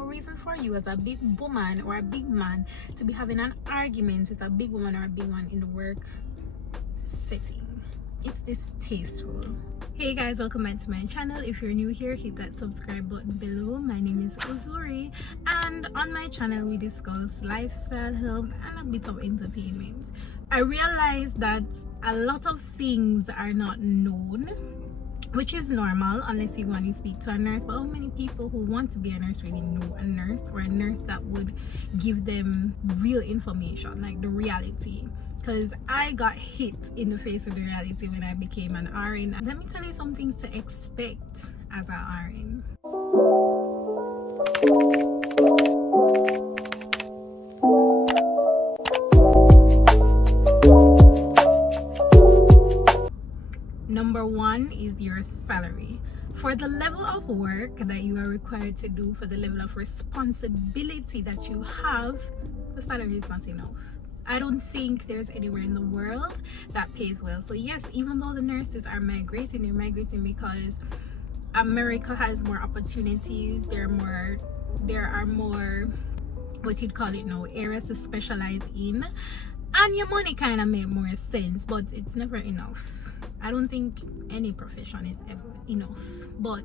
no reason for you as a big woman or a big man to be having an argument with a big woman or a big man in the work setting. It's distasteful. Hey guys, welcome back to my channel. If you're new here, hit that subscribe button below. My name is Uzuri, and on my channel we discuss lifestyle, health, and a bit of entertainment. I realize that a lot of things are not known, which is normal unless you want to speak to a nurse. But how many people who want to be a nurse really know a nurse, or a nurse that would give them real information, like the reality? Because I got hit in the face with the reality when I became an RN. Let me tell you some things to expect as an RN. Number one is your salary. For the level of work that you are required to do, for the level of responsibility that you have, the salary is not enough. I don't think there's anywhere in the world that pays well. So yes, even though the nurses are migrating, they're migrating because America has more opportunities. There are more what you'd call it now, areas to specialize in, and your money kind of make more sense, but it's never enough. I don't think any profession is ever enough, but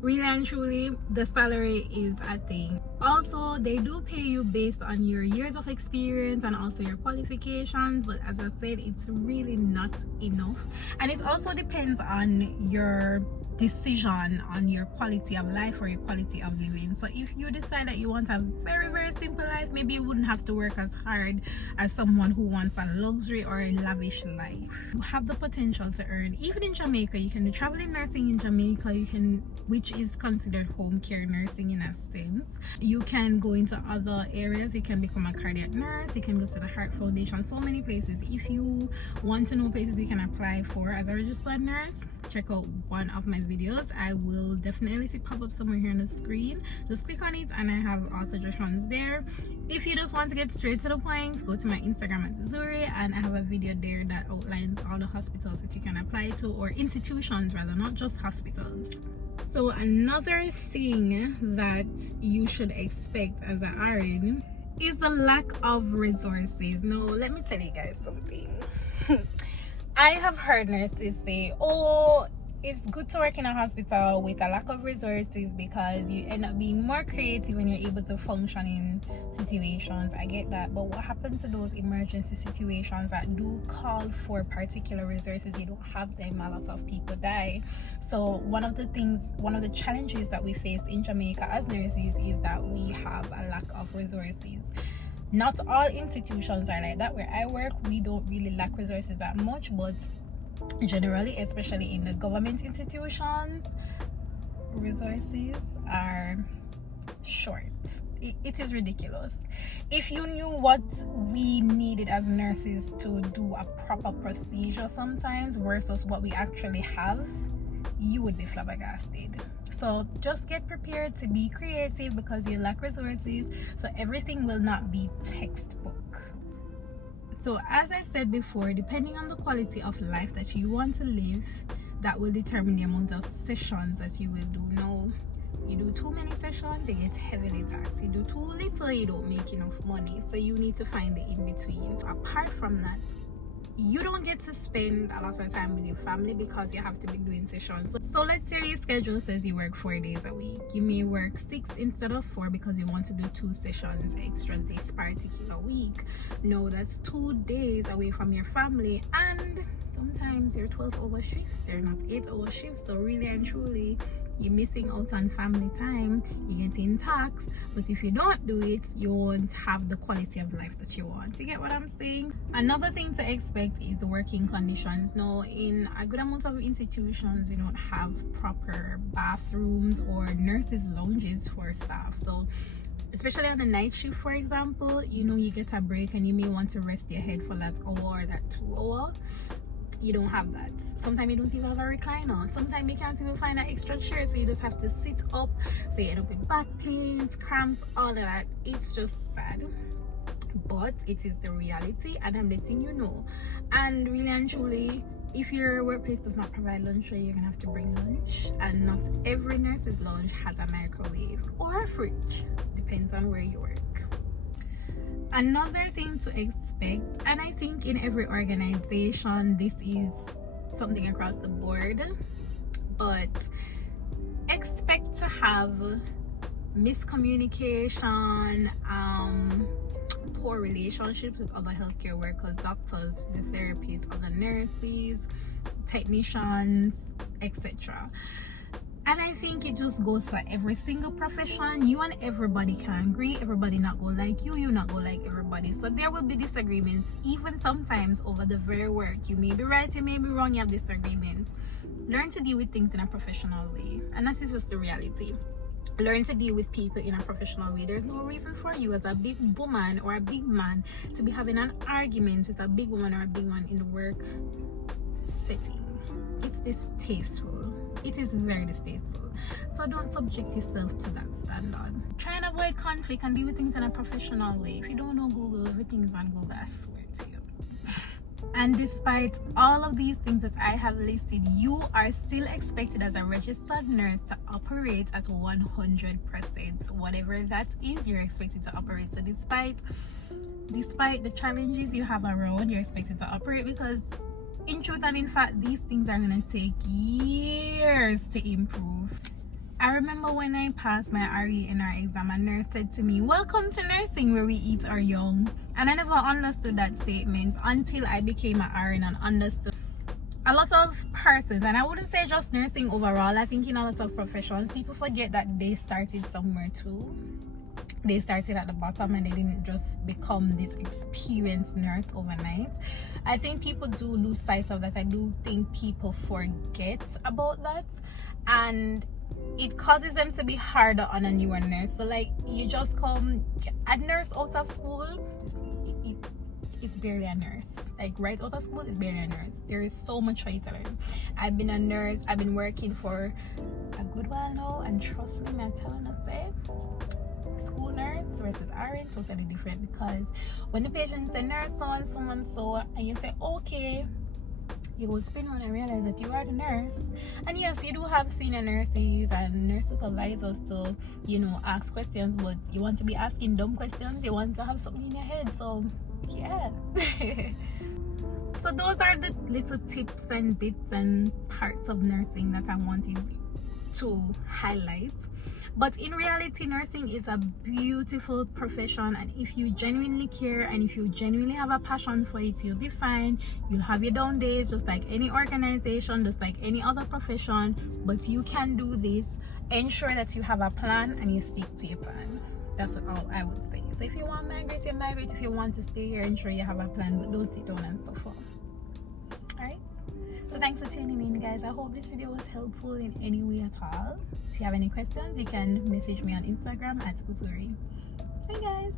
really and truly the salary is a thing. Also, they do pay you based on your years of experience and also your qualifications, but as I said, it's really not enough. And it also depends on your decision on your quality of life or your quality of living. So if you decide that you want a very simple life, maybe you wouldn't have to work as hard as someone who wants a luxury or a lavish life. You have the potential to earn. Even in Jamaica, you can do traveling nursing in Jamaica, which is considered home care nursing in a sense. You can go into other areas. You can become a cardiac nurse, you can go to the Heart Foundation, so many places. If you want to know places you can apply for as a registered nurse, check out one of my videos. I will definitely see pop up somewhere here on the screen. Just click on it and I have all suggestions there. If you just want to get straight to the point, go to my Instagram at Zuri, and I have a video there that outlines all the hospitals that you can apply to, or institutions rather, not just hospitals. So another thing that you should expect as an RN is the lack of resources. Now let me tell you guys something. I have heard nurses say, oh, it's good to work in a hospital with a lack of resources because you end up being more creative when you're able to function in situations. I get that, but what happens to those emergency situations that do call for particular resources? You don't have them, a lot of people die. So one of the challenges that we face in Jamaica as nurses is that we have a lack of resources. Not all institutions are like that. Where I work, we don't really lack resources that much, but generally, especially in the government institutions, resources are short. It is ridiculous. If you knew what we needed as nurses to do a proper procedure sometimes versus what we actually have, you would be flabbergasted. So just get prepared to be creative because you lack resources, so everything will not be textbook. So as I said before, depending on the quality of life that you want to live, that will determine the amount of sessions that you will do. Now, you do too many sessions, you get heavily taxed. You do too little, you don't make enough money. So you need to find the in-between. Apart from that, you don't get to spend a lot of time with your family because you have to be doing sessions. So let's say your schedule says you work 4 days a week. You may work 6 instead of 4 because you want to do 2 sessions extra this particular week. No, that's 2 days away from your family, and sometimes you're 12-hour shifts, they're not 8-hour shifts. So really and truly, you're missing out on family time, you're getting taxed, but if you don't do it, you won't have the quality of life that you want. You get what I'm saying? Another thing to expect is working conditions. Now, in a good amount of institutions, you don't have proper bathrooms or nurses' lounges for staff. So especially on the night shift, for example, you get a break and you may want to rest your head for that hour or that 2 hour. You don't have that. Sometimes you don't even have a recliner. Sometimes you can't even find an extra chair, so you just have to sit up. So you end up with back pains, cramps, all of that. It's just sad, but it is the reality, and I'm letting you know. And really and truly, if your workplace does not provide lunch, you're gonna have to bring lunch, and not every nurse's lounge has a microwave or a fridge, depends on where you work. Another thing to expect, and I think in every organization this is something across the board, but expect to have miscommunication, poor relationships with other healthcare workers, doctors, physiotherapists, other nurses, technicians, etc. And I think it just goes for every single profession. You and everybody can agree, everybody not go like you not go like everybody. So there will be disagreements, even sometimes over the very work. You may be right, you may be wrong, you have disagreements. Learn to deal with things in a professional way, and that is just the reality. Learn to deal with people in a professional way. There's no reason for you as a big woman or a big man to be having an argument with a big woman or a big man in the work setting. It's distasteful. It is very distasteful. So don't subject yourself to that standard. Try and avoid conflict and deal with things in a professional way. If you don't know Google, everything is on Google, I swear to you. And despite all of these things that I have listed, you are still expected as a registered nurse to operate at 100%. Whatever that is, you're expected to operate. So despite the challenges you have around, you're expected to operate, because in truth and in fact, these things are going to take years to improve. I remember when I passed my RENR exam, a nurse said to me, "Welcome to nursing where we eat our young." And I never understood that statement until I became an RN and understood a lot of persons, and I wouldn't say just nursing overall, I think in a lot of professions, people forget that they started somewhere too. They started at the bottom and they didn't just become this experienced nurse overnight. I think people do lose sight of that. I do think people forget about that, and it causes them to be harder on a newer nurse. So like, you just come a nurse out of school, it's barely a nurse. Like right out of school, it's barely a nurse. There is so much for you to learn. I've been a nurse, I've been working for a good while now, and trust me, I'm telling us, school nurse versus RN totally different. Because when the patient say nurse so and so, and you say okay, you will spin around and realize that you are the nurse. And yes, you do have senior nurses and nurse supervisors to, you know, ask questions, but you want to be asking dumb questions, you want to have something in your head. So yeah. So those are the little tips and bits and parts of nursing that I wanted to highlight. But in reality, nursing is a beautiful profession, and if you genuinely care and if you genuinely have a passion for it, you'll be fine. You'll have your down days just like any organization, just like any other profession, but you can do this. Ensure that you have a plan and you stick to your plan. That's all I would say. So if you want to migrate, you migrate. If you want to stay here, ensure you have a plan, but don't sit down and suffer. Alright? So thanks for tuning in, guys. I hope this video was helpful in any way at all. If you have any questions, you can message me on Instagram at Uzuri. Bye, guys.